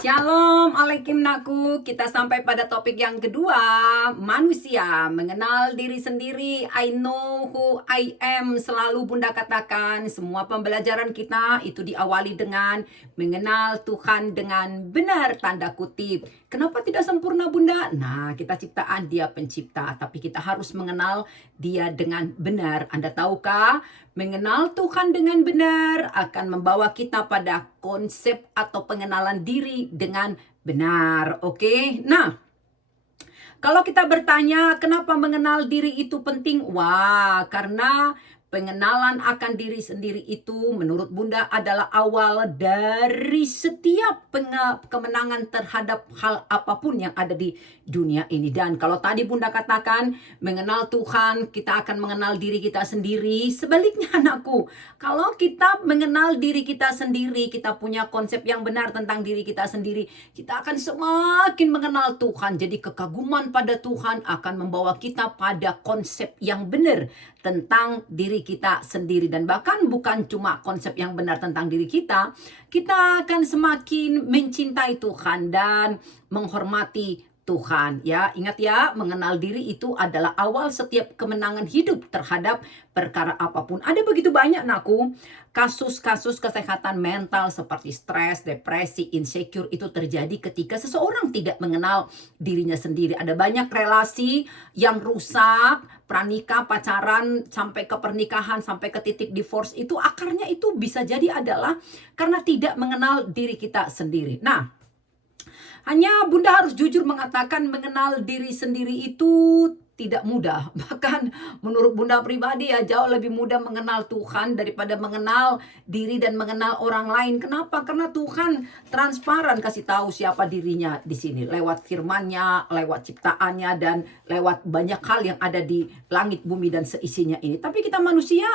Shalom, alaikum naku. Kita sampai pada topik yang kedua, manusia mengenal diri sendiri. I know who I am. Selalu Bunda katakan, semua pembelajaran kita itu diawali dengan mengenal Tuhan dengan benar, tanda kutip. Kenapa tidak sempurna, Bunda? Nah, kita ciptaan, Dia pencipta, tapi kita harus mengenal Dia dengan benar. Anda tahukah? Mengenal Tuhan dengan benar akan membawa kita pada konsep atau pengenalan diri dengan benar. Oke, nah, kalau kita bertanya kenapa mengenal diri itu penting? Wah, karena pengenalan akan diri sendiri itu menurut Bunda adalah awal dari setiap kemenangan terhadap hal apapun yang ada di dunia ini. Dan kalau tadi Bunda katakan mengenal Tuhan, kita akan mengenal diri kita sendiri. Sebaliknya anakku, kalau kita mengenal diri kita sendiri, kita punya konsep yang benar tentang diri kita sendiri, kita akan semakin mengenal Tuhan. Jadi kekaguman pada Tuhan akan membawa kita pada konsep yang benar tentang diri kita sendiri. Dan bahkan bukan cuma konsep yang benar tentang diri kita akan semakin mencintai Tuhan dan menghormati Tuhan. Ya, ingat ya, mengenal diri itu adalah awal setiap kemenangan hidup terhadap perkara apapun. Ada begitu banyak nakku kasus-kasus kesehatan mental seperti stres, depresi, insecure itu terjadi ketika seseorang tidak mengenal dirinya sendiri. Ada banyak relasi yang rusak, pranikah, pacaran, sampai ke pernikahan, sampai ke titik divorce, itu akarnya itu bisa jadi adalah karena tidak mengenal diri kita sendiri. Nah, hanya Bunda harus jujur mengatakan mengenal diri sendiri itu tidak mudah. Bahkan menurut Bunda pribadi ya jauh lebih mudah mengenal Tuhan daripada mengenal diri dan mengenal orang lain. Kenapa? Karena Tuhan transparan kasih tahu siapa dirinya di sini lewat firman-Nya, lewat ciptaannya, dan lewat banyak hal yang ada di langit, bumi, dan seisinya ini. Tapi kita manusia,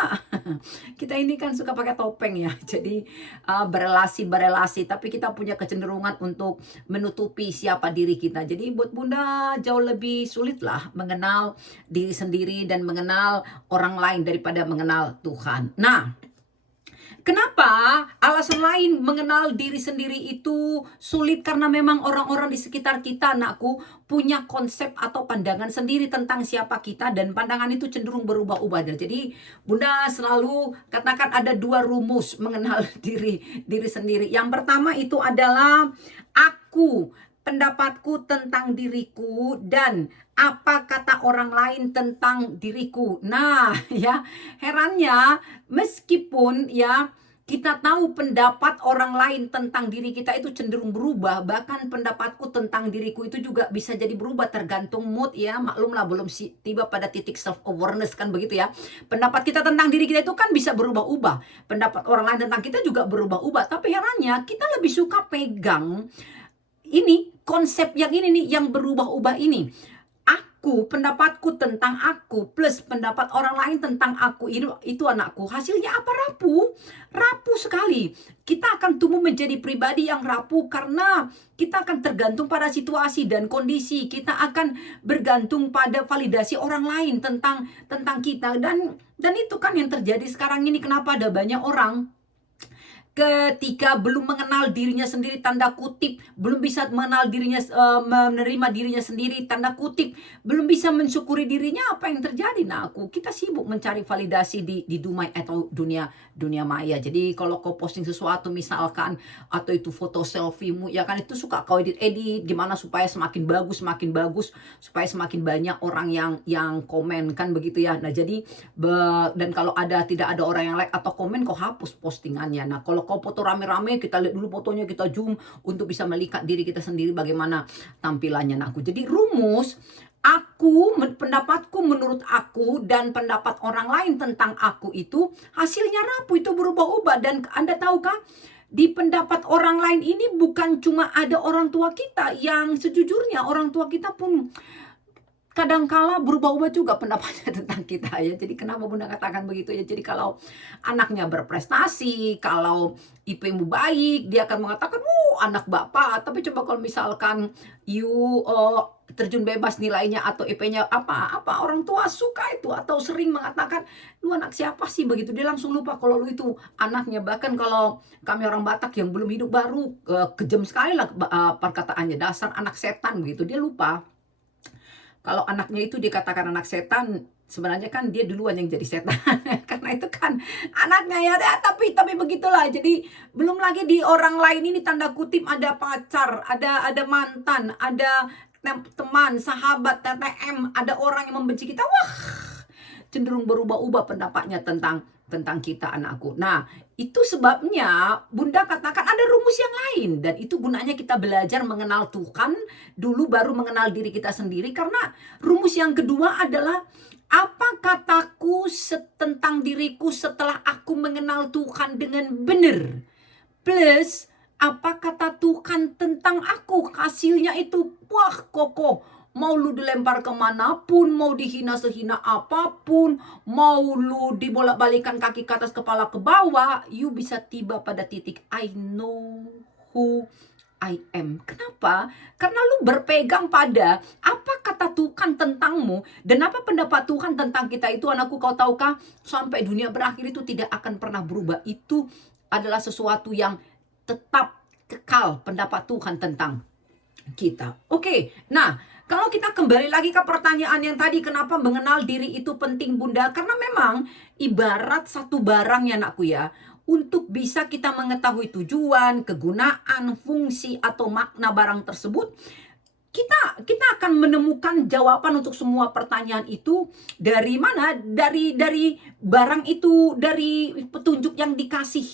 kita ini kan suka pakai topeng ya. Jadi berelasi, tapi kita punya kecenderungan untuk menutupi siapa diri kita. Jadi buat Bunda jauh lebih sulit lah mengenal diri sendiri dan mengenal orang lain daripada mengenal Tuhan. Nah, kenapa alasan lain mengenal diri sendiri itu sulit? Karena memang orang-orang di sekitar kita, anakku, punya konsep atau pandangan sendiri tentang siapa kita, dan pandangan itu cenderung berubah-ubah. Jadi Bunda selalu katakan ada dua rumus mengenal diri sendiri. Yang pertama itu adalah aku, pendapatku tentang diriku, dan apa kata orang lain tentang diriku. Nah, ya, herannya meskipun ya kita tahu pendapat orang lain tentang diri kita itu cenderung berubah, bahkan pendapatku tentang diriku itu juga bisa jadi berubah tergantung mood ya. Maklumlah belum tiba pada titik self awareness kan begitu ya. Pendapat kita tentang diri kita itu kan bisa berubah-ubah. Pendapat orang lain tentang kita juga berubah-ubah. Tapi herannya kita lebih suka pegang ini konsep yang ini nih, yang berubah-ubah ini. Pendapatku tentang aku plus pendapat orang lain tentang aku, itu anakku, hasilnya apa? Rapuh sekali. Kita akan tumbuh menjadi pribadi yang rapuh karena kita akan tergantung pada situasi dan kondisi. Kita akan bergantung pada validasi orang lain tentang kita, dan itu kan yang terjadi sekarang ini. Kenapa ada banyak orang ketika belum mengenal dirinya sendiri, tanda kutip, belum bisa mengenal dirinya, menerima dirinya sendiri, tanda kutip, belum bisa mensyukuri dirinya, apa yang terjadi? Nah, kita sibuk mencari validasi di dumai atau dunia maya. Jadi kalau kau posting sesuatu misalkan, atau itu foto selfie-mu, ya kan, itu suka kau edit gimana supaya semakin bagus, supaya semakin banyak orang yang komen kan begitu ya. Nah, jadi dan kalau tidak ada orang yang like atau komen, kau hapus postingannya. Nah, kalau kau foto rame-rame, kita lihat dulu fotonya, kita zoom untuk bisa melihat diri kita sendiri bagaimana tampilannya. Nah, jadi rumus pendapatku menurut aku dan pendapat orang lain tentang aku itu hasilnya rapuh, itu berubah-ubah. Dan Anda tahukah, di pendapat orang lain ini bukan cuma ada orang tua kita, yang sejujurnya orang tua kita pun kadangkala berubah-ubah juga pendapatnya tentang kita ya. Jadi kenapa Bunda katakan begitu ya. Jadi kalau anaknya berprestasi, kalau IP-mu baik, dia akan mengatakan, anak bapak. Tapi coba kalau misalkan you terjun bebas nilainya atau IP-nya apa orang tua suka itu atau sering mengatakan, lu anak siapa sih begitu. Dia langsung lupa kalau lu itu anaknya. Bahkan kalau kami orang Batak yang belum hidup baru, kejam sekali lah perkataannya, dasar anak setan begitu. Dia lupa kalau anaknya itu dikatakan anak setan, sebenarnya kan dia duluan yang jadi setan. Karena itu kan anaknya ya, tapi begitulah. Jadi belum lagi di orang lain ini tanda kutip ada pacar, ada mantan, ada teman, sahabat, TTM, ada orang yang membenci kita. Wah, cenderung berubah-ubah pendapatnya tentang kita, anakku. Nah, itu sebabnya Bunda katakan ada rumus yang lain, dan itu gunanya kita belajar mengenal Tuhan dulu baru mengenal diri kita sendiri. Karena rumus yang kedua adalah apa kataku tentang diriku setelah aku mengenal Tuhan dengan benar, plus apa kata Tuhan tentang aku. Hasilnya itu wah kokoh. Mau lu dilempar kemanapun, mau dihina sehina apapun, mau lu dibolak-balikan kaki ke atas kepala ke bawah, you bisa tiba pada titik I know who I am. Kenapa? Karena lu berpegang pada apa kata Tuhan tentangmu dan apa pendapat Tuhan tentang kita itu. Anakku, kau tahukah, sampai dunia berakhir itu tidak akan pernah berubah. Itu adalah sesuatu yang tetap kekal, pendapat Tuhan tentang kita. Oke, nah kalau kita kembali lagi ke pertanyaan yang tadi, kenapa mengenal diri itu penting, Bunda? Karena memang ibarat satu barang ya, anakku ya. Untuk bisa kita mengetahui tujuan, kegunaan, fungsi atau makna barang tersebut, kita akan menemukan jawaban untuk semua pertanyaan itu dari mana? Dari barang itu, dari petunjuk yang dikasih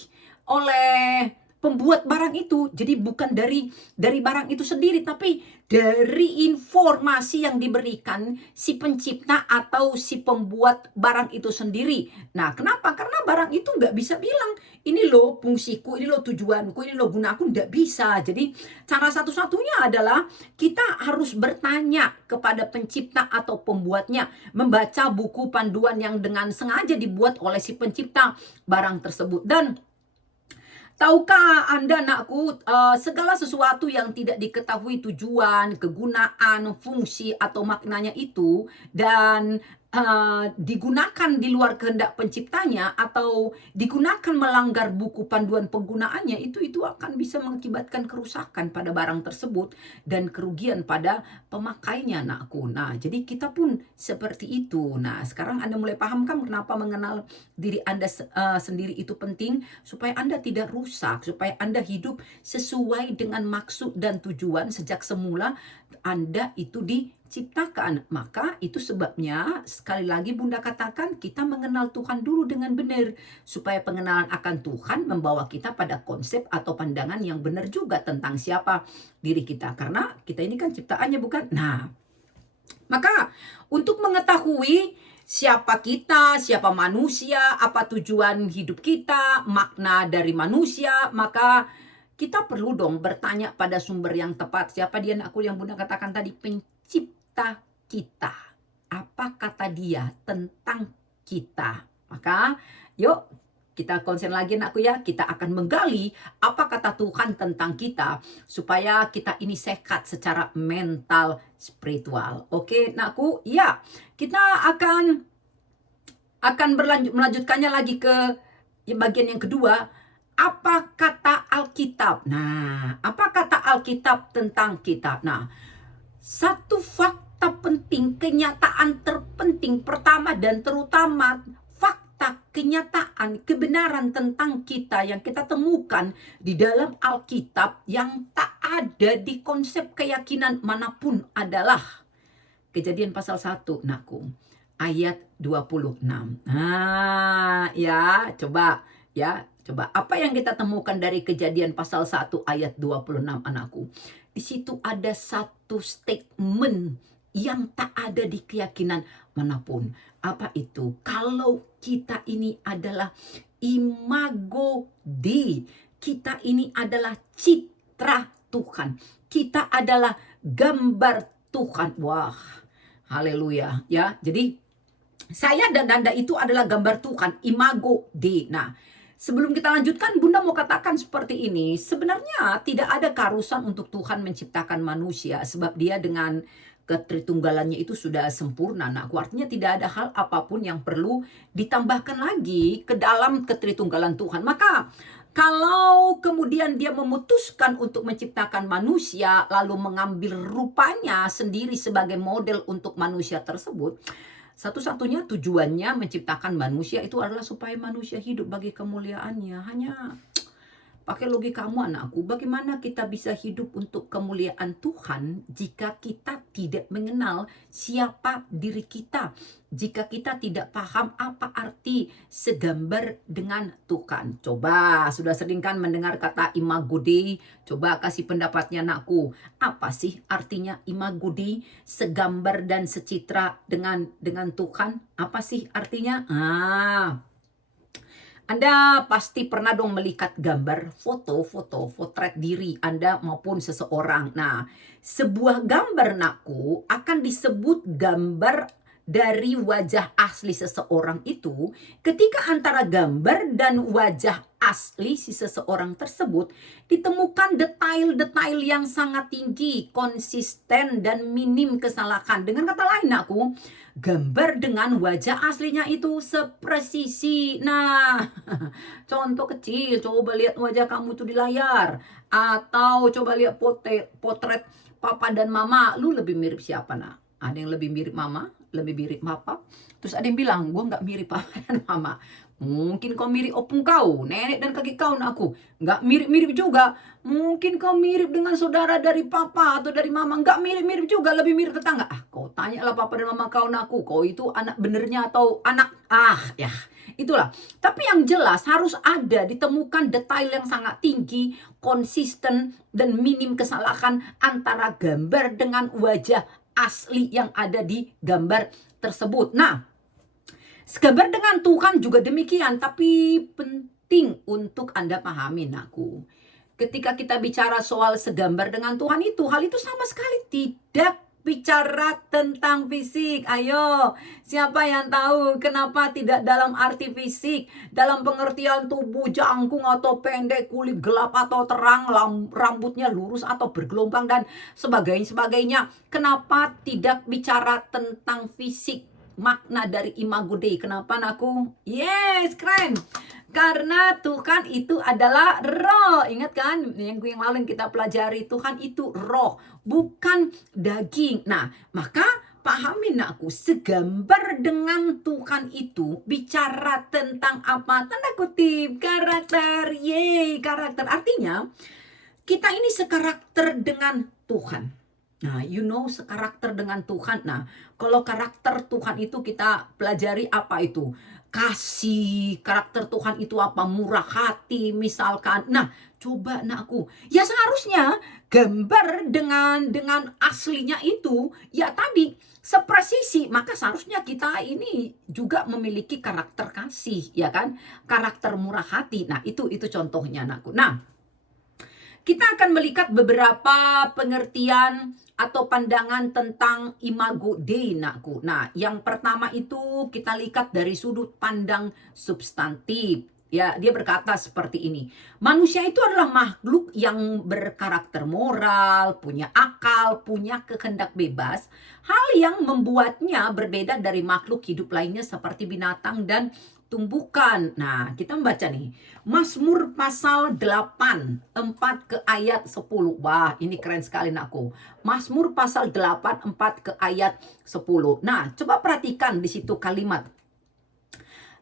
oleh pembuat barang itu. Jadi bukan dari barang itu sendiri, tapi dari informasi yang diberikan si pencipta atau si pembuat barang itu sendiri. Nah, kenapa? Karena barang itu nggak bisa bilang, ini loh fungsiku, ini loh tujuanku, ini loh gunaku, nggak bisa. Jadi cara satu-satunya adalah kita harus bertanya kepada pencipta atau pembuatnya, membaca buku panduan yang dengan sengaja dibuat oleh si pencipta barang tersebut. Dan tahukah Anda, anakku, segala sesuatu yang tidak diketahui tujuan, kegunaan, fungsi, atau maknanya itu, dan digunakan di luar kehendak penciptanya, atau digunakan melanggar buku panduan penggunaannya, itu akan bisa mengakibatkan kerusakan pada barang tersebut dan kerugian pada pemakainya, anakku. Nah, jadi kita pun seperti itu. Nah, sekarang Anda mulai paham kan kenapa mengenal diri Anda sendiri itu penting, supaya Anda tidak rusak, supaya Anda hidup sesuai dengan maksud dan tujuan sejak semula Anda itu diciptakan. Maka itu sebabnya sekali lagi Bunda katakan kita mengenal Tuhan dulu dengan benar, supaya pengenalan akan Tuhan membawa kita pada konsep atau pandangan yang benar juga tentang siapa diri kita. Karena kita ini kan ciptaannya, bukan? Nah, maka untuk mengetahui siapa kita, siapa manusia, apa tujuan hidup kita, makna dari manusia, maka kita perlu dong bertanya pada sumber yang tepat. Siapa dia, anakku, yang Bunda katakan tadi? Pencipta kita. Apa kata dia tentang kita? Maka yuk kita konsen lagi, anakku ya. Kita akan menggali apa kata Tuhan tentang kita, supaya kita ini sehat secara mental, spiritual. Oke, anakku, ya. Kita akan melanjutkannya lagi ke bagian yang kedua. Apa kata Alkitab? Nah, apa kata Alkitab tentang kita? Nah, satu fakta penting, kenyataan terpenting pertama dan terutama, fakta, kenyataan, kebenaran tentang kita yang kita temukan di dalam Alkitab yang tak ada di konsep keyakinan manapun adalah Kejadian pasal 1, nakku, ayat 26. Nah, ya, coba apa yang kita temukan dari Kejadian pasal 1 ayat 26, anakku? Di situ ada satu statement yang tak ada di keyakinan manapun. Apa itu? Kalau kita ini adalah imago Dei, kita ini adalah citra Tuhan, kita adalah gambar Tuhan. Wah, Haleluya, ya. Jadi saya dan Anda itu adalah gambar Tuhan, imago Dei. Nah, sebelum kita lanjutkan, Bunda mau katakan seperti ini. Sebenarnya tidak ada keharusan untuk Tuhan menciptakan manusia, sebab dia dengan ketritunggalannya itu sudah sempurna. Nah, artinya tidak ada hal apapun yang perlu ditambahkan lagi ke dalam ketritunggalan Tuhan. Maka kalau kemudian dia memutuskan untuk menciptakan manusia, lalu mengambil rupanya sendiri sebagai model untuk manusia tersebut, satu-satunya tujuannya menciptakan manusia itu adalah supaya manusia hidup bagi kemuliaannya. Hanya pakai logikamu anakku, bagaimana kita bisa hidup untuk kemuliaan Tuhan jika kita tidak mengenal siapa diri kita, jika kita tidak paham apa arti segambar dengan Tuhan. Coba, sudah sering kan mendengar kata imago Dei? Coba kasih pendapatnya anakku. Apa sih artinya imago Dei? Segambar dan secitra dengan Tuhan. Apa sih artinya? Anda pasti pernah dong melihat gambar, foto, potret diri Anda maupun seseorang. Nah, sebuah gambar nakku akan disebut gambar dari wajah asli seseorang itu ketika antara gambar dan wajah asli si seseorang tersebut ditemukan detail-detail yang sangat tinggi, konsisten dan minim kesalahan. Dengan kata lain nakku, gambar dengan wajah aslinya itu sepresisi. Nah, contoh kecil, coba lihat wajah kamu tuh di layar. Atau coba lihat potret papa dan mama. Lu lebih mirip siapa nak? Ada yang lebih mirip mama, lebih mirip papa. Terus ada yang bilang, gue gak mirip papa dan mama. Mungkin kau mirip opung kau, nenek dan kakek kau nakku. Nggak mirip-mirip juga. Mungkin kau mirip dengan saudara dari papa atau dari mama. Nggak mirip-mirip juga, lebih mirip tetangga. Kau tanyalah papa dan mama kau nakku. Kau itu anak benernya atau anak... ya itulah. Tapi yang jelas harus ada ditemukan detail yang sangat tinggi, konsisten, dan minim kesalahan antara gambar dengan wajah asli yang ada di gambar tersebut. Nah, segambar dengan Tuhan juga demikian, tapi penting untuk Anda pahami nakku. Ketika kita bicara soal segambar dengan Tuhan itu, hal itu sama sekali tidak bicara tentang fisik. Ayo, siapa yang tahu kenapa tidak dalam arti fisik? Dalam pengertian tubuh jangkung atau pendek, kulit gelap atau terang, rambutnya lurus atau bergelombang dan sebagainya. Kenapa tidak bicara tentang fisik? Makna dari imago Dei. Kenapa nakku? Yes, keren. Karena Tuhan itu adalah roh. Ingat kan yang lalu yang kita pelajari, Tuhan itu roh, bukan daging. Nah, maka pahami nakku, segambar dengan Tuhan itu bicara tentang apa? Tanda kutip, karakter. Yeay, karakter. Artinya kita ini sekarakter dengan Tuhan. Nah, sekarakter dengan Tuhan. Nah, kalau karakter Tuhan itu kita pelajari apa itu? Kasih. Karakter Tuhan itu apa? Murah hati misalkan. Nah, coba nakku. Ya seharusnya gambar dengan aslinya itu ya tadi sepresisi. Maka seharusnya kita ini juga memiliki karakter kasih, ya kan? Karakter murah hati. Nah, itu contohnya nakku. Nah, kita akan melihat beberapa pengertian atau pandangan tentang imago Dei nakku. Nah, yang pertama itu kita lihat dari sudut pandang substantif. Ya, dia berkata seperti ini. Manusia itu adalah makhluk yang berkarakter moral, punya akal, punya kehendak bebas. Hal yang membuatnya berbeda dari makhluk hidup lainnya seperti binatang dan tumbukan. Nah, kita membaca nih. Mazmur pasal 8, 4 ke ayat 10. Wah, ini keren sekali nakku. Mazmur pasal 8, 4 ke ayat 10. Nah, coba perhatikan di situ kalimat.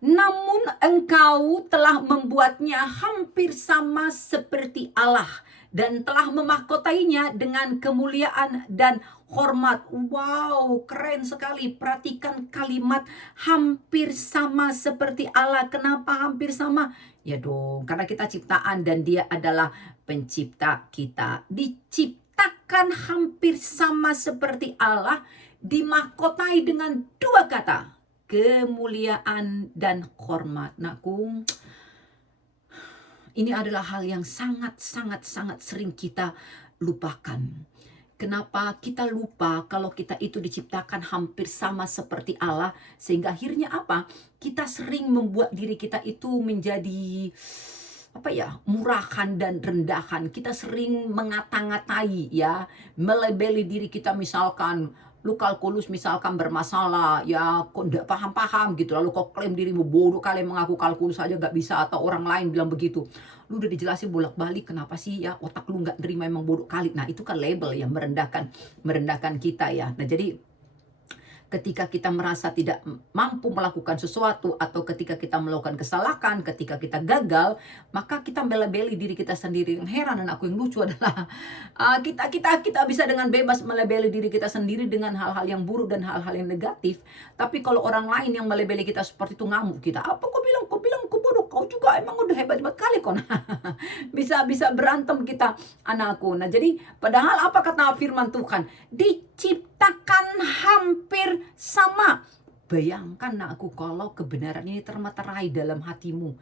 Namun engkau telah membuatnya hampir sama seperti Allah dan telah memahkotainya dengan kemuliaan dan hormat. Wow, keren sekali. Perhatikan kalimat hampir sama seperti Allah. Kenapa hampir sama? Ya dong, karena kita ciptaan dan dia adalah pencipta kita. Diciptakan hampir sama seperti Allah, dimahkotai dengan dua kata, kemuliaan dan hormat. Nakku, ini adalah hal yang sangat sering kita lupakan. Kenapa kita lupa kalau kita itu diciptakan hampir sama seperti Allah, sehingga akhirnya apa? Kita sering membuat diri kita itu menjadi apa ya, murahkan dan rendahkan. Kita sering mengata-ngatai ya, melebeli diri kita, misalkan lu kalkulus misalkan bermasalah ya, kok nggak paham-paham gitu, lalu kok klaim dirimu bodoh kali, mengaku kalkulus aja nggak bisa, atau orang lain bilang begitu. Lu udah dijelasin bolak-balik kenapa sih ya otak lu nggak terima, emang bodoh kali. Nah itu kan label yang merendahkan kita ya. Nah jadi ketika kita merasa tidak mampu melakukan sesuatu, atau ketika kita melakukan kesalahan, ketika kita gagal, maka kita melebeli diri kita sendiri. Yang heran dan aku yang lucu adalah kita bisa dengan bebas melebeli diri kita sendiri dengan hal-hal yang buruk dan hal-hal yang negatif. Tapi kalau orang lain yang melebeli kita seperti itu, ngamuk kita. Apa kau bilang kau bodoh, kau juga emang udah hebat-hebat kali kau. Bisa berantem kita, anakku. Nah jadi padahal apa kata firman Tuhan? Diciptakan hampir sama. Bayangkan aku kalau kebenaran ini termaterai dalam hatimu.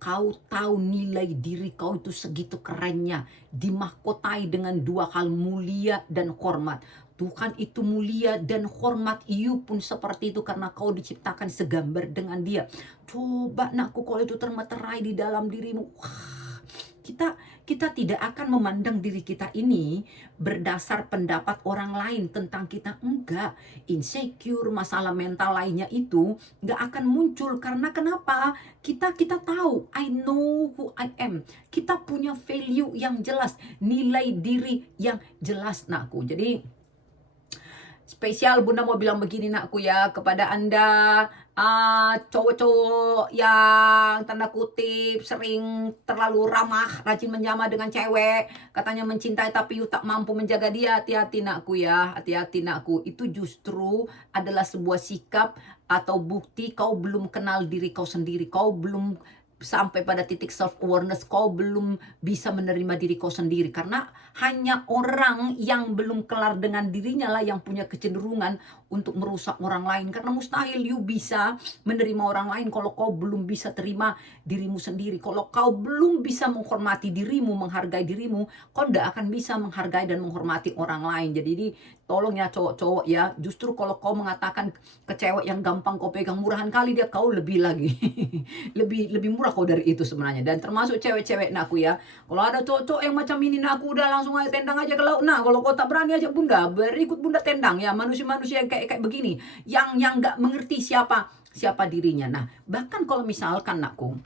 Kau tahu nilai diri kau itu segitu kerennya, dimahkotai dengan dua hal, mulia dan hormat. Tuhan itu mulia dan hormat, you pun seperti itu karena kau diciptakan segambar dengan Dia. Coba nakku kalau itu termaterai di dalam dirimu. Wah, kita tidak akan memandang diri kita ini berdasar pendapat orang lain tentang kita. Enggak, insecure, masalah mental lainnya itu enggak akan muncul. Karena kenapa? Kita tahu, I know who I am. Kita punya value yang jelas, nilai diri yang jelas, nakku. Jadi spesial Bunda mau bilang begini nakku ya, kepada Anda cowok-cowok yang tanda kutip sering terlalu ramah, rajin menyamar dengan cewek, katanya mencintai tapi tak mampu menjaga dia. Hati-hati nakku ya, hati-hati nakku. Itu justru adalah sebuah sikap atau bukti kau belum kenal diri kau sendiri. Kau belum sampai pada titik self awareness, kau belum bisa menerima diri kau sendiri. Karena hanya orang yang belum kelar dengan dirinya lah yang punya kecenderungan untuk merusak orang lain. Karena mustahil you bisa menerima orang lain kalau kau belum bisa terima dirimu sendiri. Kalau kau belum bisa menghormati dirimu, menghargai dirimu, kau tidak akan bisa menghargai dan menghormati orang lain. Jadi tolong ya cowok-cowok ya, justru kalau kau mengatakan ke cewek yang gampang kau pegang, murahan kali dia, kau lebih lagi lebih murah kau dari itu sebenarnya. Dan termasuk cewek-cewek nakku ya, kalau ada cowok yang macam ini nakku, udah langsung aja tendang aja ke laut. Nah kalau kau tak berani aja Bunda, berikut Bunda tendang ya manusia-manusia yang kayak begini, yang nggak mengerti siapa dirinya. Nah bahkan kalau misalkan nakku,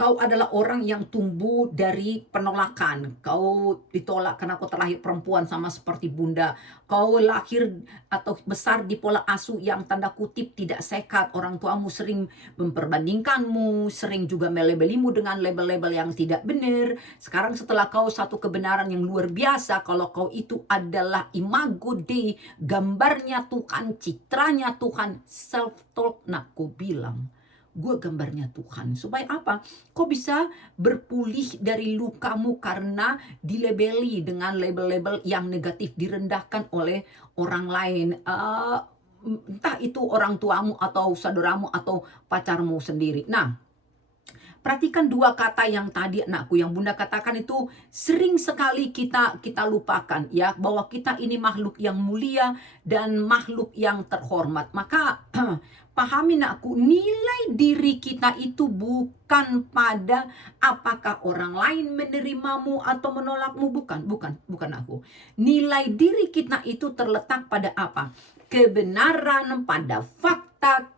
kau adalah orang yang tumbuh dari penolakan. Kau ditolak karena kau terlahir perempuan sama seperti Bunda. Kau lahir atau besar di pola asuh yang tanda kutip tidak sehat. Orang tuamu sering memperbandingkanmu, sering juga melebelimu dengan label-label yang tidak benar. Sekarang setelah kau satu kebenaran yang luar biasa, kalau kau itu adalah imago Dei, gambarnya Tuhan, citranya Tuhan, self-talk. Nah, kau bilang, gue gambarnya Tuhan. Supaya apa? Kau bisa berpulih dari lukamu karena dilebeli dengan label-label yang negatif, direndahkan oleh orang lain. Entah itu orang tuamu atau saudaramu atau pacarmu sendiri. Nah, perhatikan dua kata yang tadi anakku, yang Bunda katakan itu sering sekali kita lupakan ya, bahwa kita ini makhluk yang mulia dan makhluk yang terhormat. Maka pahami nakku, nilai diri kita itu bukan pada apakah orang lain menerimamu atau menolakmu, bukan aku. Nilai diri kita itu terletak pada apa? Kebenaran, pada fakta.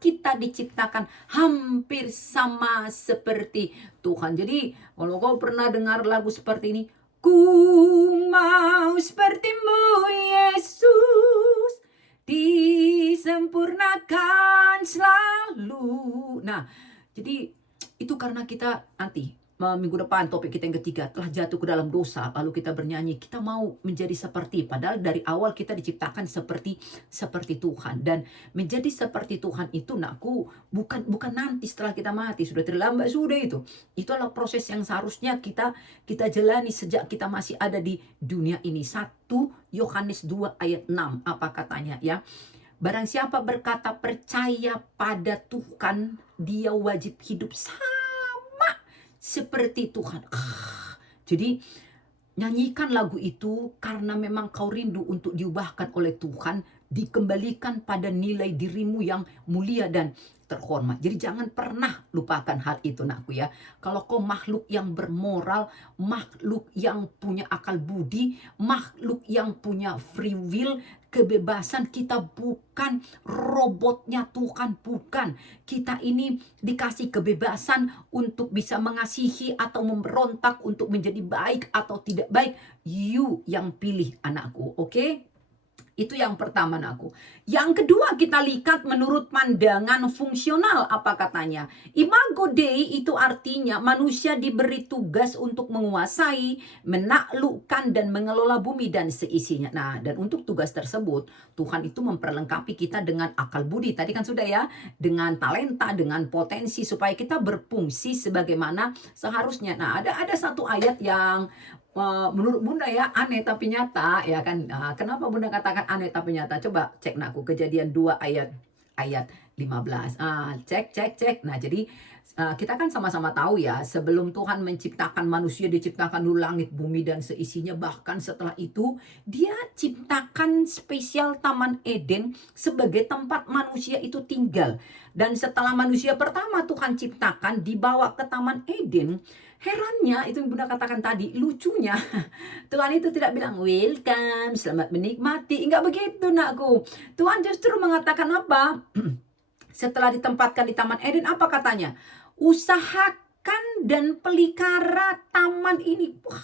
Kita diciptakan hampir sama seperti Tuhan. Jadi kalau kau pernah dengar lagu seperti ini, ku mau sepertimu Yesus, disempurnakan selalu. Nah, jadi itu karena kita nanti minggu depan topik kita yang ketiga, telah jatuh ke dalam dosa, lalu kita bernyanyi, kita mau menjadi seperti, padahal dari awal kita diciptakan seperti Tuhan. Dan menjadi seperti Tuhan itu nakku, bukan nanti setelah kita mati, sudah terlambat sudah itu. Itu adalah proses yang seharusnya kita jalani sejak kita masih ada di dunia ini. 1 Yohanes 2 ayat 6, apa katanya ya? Barang siapa berkata percaya pada Tuhan, dia wajib hidup sama seperti Tuhan. Jadi Nyanyikan lagu itu karena memang kau rindu untuk diubahkan oleh Tuhan, dikembalikan pada nilai dirimu yang mulia dan terhormat. Jadi jangan pernah lupakan hal itu, nakku ya. Kalau kau makhluk yang bermoral, makhluk yang punya akal budi, makhluk yang punya free will, kebebasan, kita bukan robotnya Tuhan, bukan. Kita ini dikasih kebebasan untuk bisa mengasihi atau memberontak, untuk menjadi baik atau tidak baik. You yang pilih, anakku, oke? Itu yang pertama, anakku. Yang kedua, kita lihat menurut pandangan fungsional, apa katanya. Imago Dei itu artinya manusia diberi tugas untuk menguasai, menaklukkan, dan mengelola bumi dan seisinya. Nah, dan untuk tugas tersebut, Tuhan itu memperlengkapi kita dengan akal budi. Tadi kan sudah ya, dengan talenta, dengan potensi, supaya kita berfungsi sebagaimana seharusnya. Nah, ada satu ayat yang menurut Bunda ya aneh tapi nyata ya kan. Kenapa Bunda katakan aneh tapi nyata? Coba cek nakku, Kejadian 2 ayat 15. Cek. Nah, jadi kita kan sama-sama tahu ya, sebelum Tuhan menciptakan manusia, diciptakan dulu langit, bumi dan seisinya. Bahkan setelah itu dia ciptakan spesial Taman Eden sebagai tempat manusia itu tinggal. Dan setelah manusia pertama Tuhan ciptakan dibawa ke Taman Eden, herannya itu yang Bunda katakan tadi, lucunya Tuhan itu tidak bilang welcome, selamat menikmati. Enggak begitu, nakku. Tuhan justru mengatakan apa? Setelah ditempatkan di Taman Eden, apa katanya? Usahakan dan pelihara taman ini. Wah,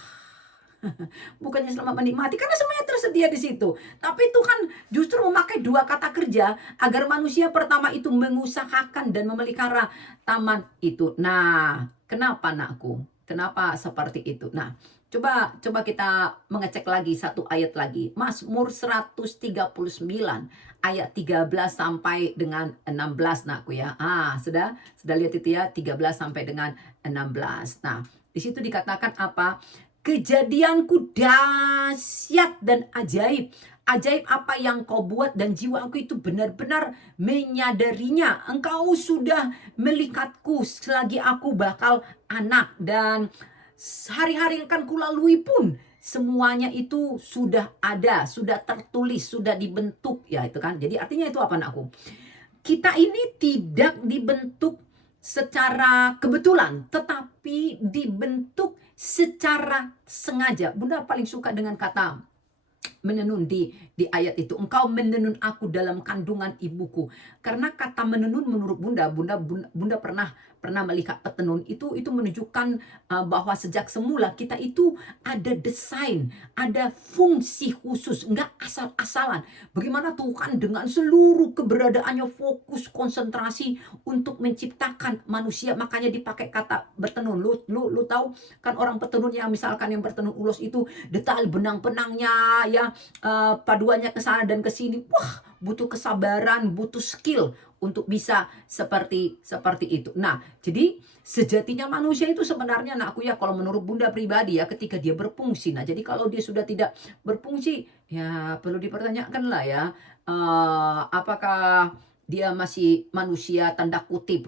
bukannya selamat menikmati, karena semuanya tersedia di situ. Tapi Tuhan justru memakai dua kata kerja agar manusia pertama itu mengusahakan dan memelihara taman itu. Nah, kenapa, nakku? Kenapa seperti itu? Nah, coba kita mengecek lagi satu ayat lagi. Mazmur 139 ayat 13 sampai dengan 16, nakku ya. Sudah lihat itu ya, 13 sampai dengan 16. Nah, di situ dikatakan apa? Kejadianku dahsyat dan ajaib. Ajaib apa yang kau buat, dan jiwaku itu benar-benar menyadarinya. Engkau sudah melihatku selagi aku bakal anak, dan hari-hari yang akan kulalui pun semuanya itu sudah ada, sudah tertulis, sudah dibentuk. Ya itu kan. Jadi artinya itu apa, anakku? Kita ini tidak dibentuk secara kebetulan, tetapi dibentuk secara sengaja. Bunda paling suka dengan kata menenun di ayat itu. Engkau menenun aku dalam kandungan ibuku. Karena kata menenun menurut Bunda pernah melihat petenun itu menunjukkan bahwa sejak semula kita itu ada desain, ada fungsi khusus, enggak asal-asalan. Bagaimana Tuhan dengan seluruh keberadaannya fokus konsentrasi untuk menciptakan manusia, makanya dipakai kata bertenun. Lu tahu kan orang petenun yang misalkan yang bertenun ulos itu detail benang-benangnya ya, paduannya ke sana dan ke sini. Wah, butuh kesabaran, butuh skill untuk bisa seperti itu. Nah, jadi sejatinya manusia itu sebenarnya, anakku ya, kalau menurut Bunda pribadi ya, ketika dia berfungsi. Nah, jadi kalau dia sudah tidak berfungsi, ya perlu dipertanyakan lah ya, apakah dia masih manusia tanda kutip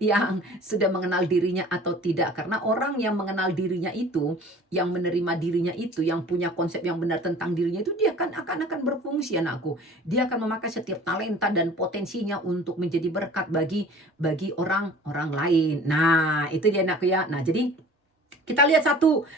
yang sudah mengenal dirinya atau tidak. Karena orang yang mengenal dirinya itu, yang menerima dirinya itu, yang punya konsep yang benar tentang dirinya itu, dia akan berfungsi, anakku. Dia akan memakai setiap talenta dan potensinya untuk menjadi berkat bagi orang lain. Nah, itu dia, anakku ya. Nah, jadi kita lihat satu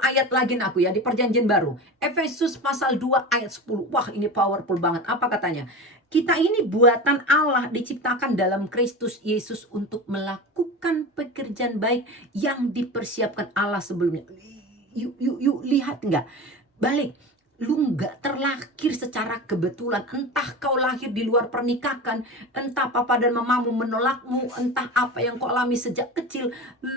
ayat lagi, anakku ya, di Perjanjian Baru. Efesus pasal 2 ayat 10. Wah, ini powerful banget. Apa katanya? Kita ini buatan Allah, diciptakan dalam Kristus Yesus untuk melakukan pekerjaan baik yang dipersiapkan Allah sebelumnya. Yuk lihat nggak? Balik. Lu nggak terlahir secara kebetulan. Entah kau lahir di luar pernikahan, entah papa dan mamamu menolakmu, entah apa yang kau alami sejak kecil.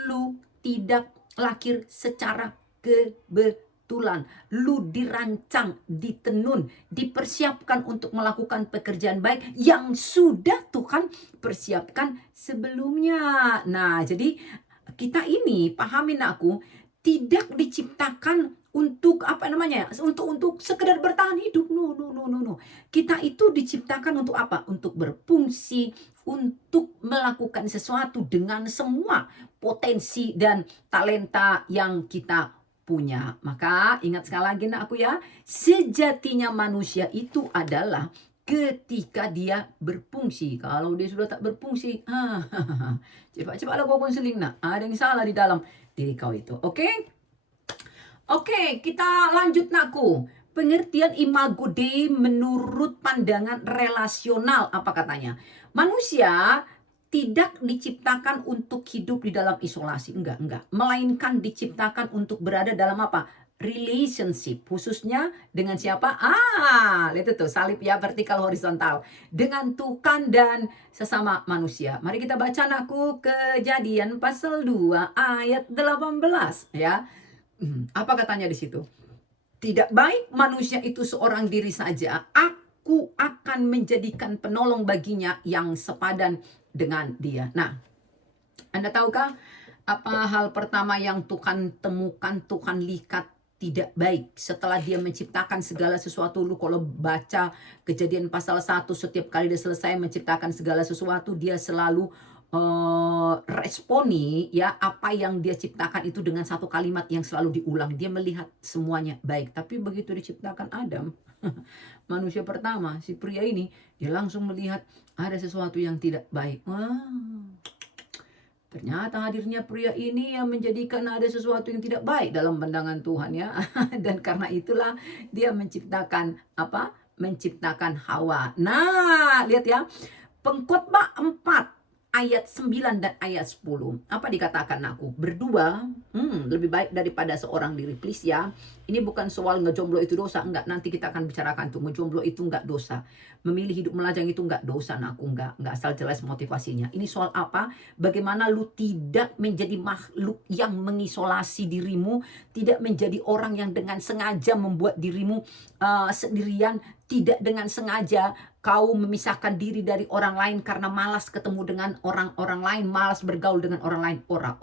Lu tidak lahir secara kebetulan. Lu dirancang, ditenun, dipersiapkan untuk melakukan pekerjaan baik yang sudah Tuhan persiapkan sebelumnya. Nah, jadi kita ini, pahamin aku, tidak diciptakan untuk untuk sekedar bertahan hidup. No. Kita itu diciptakan untuk apa? Untuk berfungsi, untuk melakukan sesuatu dengan semua potensi dan talenta yang kita punya. Maka ingat sekali lagi aku ya, sejatinya manusia itu adalah ketika dia berfungsi. Kalau dia sudah tak berfungsi, cepat-cepatlah kau konseling nak. Ada yang salah di dalam diri kau itu. Oke? Oke, kita lanjut nakku. Pengertian imago Dei menurut pandangan relasional apa katanya? Manusia tidak diciptakan untuk hidup di dalam isolasi, enggak. Melainkan diciptakan untuk berada dalam apa? Relationship, khususnya dengan siapa? Lihat tuh salib ya, vertikal horizontal, dengan Tuhan dan sesama manusia. Mari kita baca nakku Kejadian pasal 2 ayat 18 ya. Apa katanya di situ? Tidak baik manusia itu seorang diri saja, aku akan menjadikan penolong baginya yang sepadan dengan dia. Nah, Anda tahukah apa hal pertama yang Tuhan temukan, Tuhan lihat tidak baik setelah dia menciptakan segala sesuatu? Lu kalau baca Kejadian pasal 1, setiap kali dia selesai menciptakan segala sesuatu, dia selalu responi ya apa yang dia ciptakan itu dengan satu kalimat yang selalu diulang. Dia melihat semuanya baik. Tapi begitu diciptakan Adam, manusia pertama, si pria ini, dia langsung melihat ada sesuatu yang tidak baik. Ternyata hadirnya pria ini yang menjadikan ada sesuatu yang tidak baik dalam pandangan Tuhan ya. Dan karena itulah dia menciptakan apa? Menciptakan Hawa. Nah, lihat ya. Pengkhotbah 4 ayat 9 dan ayat 10. Apa dikatakan aku? Berdua lebih baik daripada seorang diri. Please ya. Ini bukan soal ngejomblo itu dosa. Enggak, nanti kita akan bicarakan tuh. Ngejomblo itu enggak dosa. Memilih hidup melajang itu enggak dosa aku. Enggak asal jelas motivasinya. Ini soal apa? Bagaimana lu tidak menjadi makhluk yang mengisolasi dirimu. Tidak menjadi orang yang dengan sengaja membuat dirimu sendirian. Tidak dengan sengaja kau memisahkan diri dari orang lain karena malas ketemu dengan orang-orang lain, malas bergaul dengan orang lain. Ora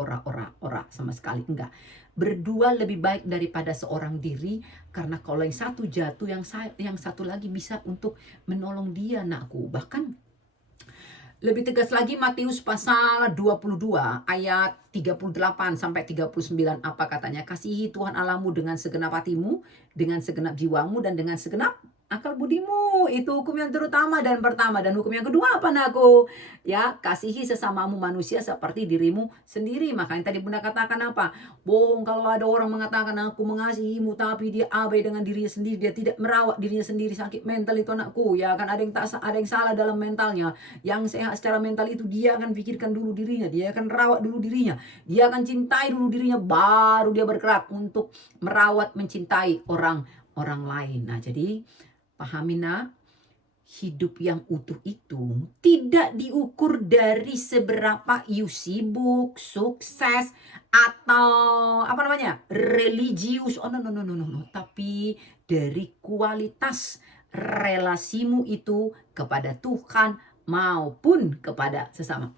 sama sekali enggak. Berdua lebih baik daripada seorang diri, karena kalau yang satu jatuh, yang satu lagi bisa untuk menolong dia nakku. Bahkan lebih tegas lagi Matius pasal 22 ayat 38 sampai 39 apa katanya? Kasihi Tuhan Allahmu dengan segenap hatimu, dengan segenap jiwamu, dan dengan segenap akal budimu. Itu hukum yang terutama dan pertama. Dan hukum yang kedua apa nakku? Ya, kasihi sesamamu manusia seperti dirimu sendiri. Makanya tadi Bunda katakan apa? Bohong kalau ada orang mengatakan aku mengasihimu tapi dia abai dengan dirinya sendiri, dia tidak merawat dirinya sendiri. Sakit mental itu anakku. Ya kan, ada yang salah dalam mentalnya. Yang sehat secara mental itu dia akan pikirkan dulu dirinya, dia akan rawat dulu dirinya, dia akan cintai dulu dirinya, baru dia bergerak untuk merawat, mencintai orang lain. Nah, jadi pahami nak, hidup yang utuh itu tidak diukur dari seberapa you sibuk, sukses, atau apa namanya, religius. No. Tapi dari kualitas relasimu itu kepada Tuhan maupun kepada sesama.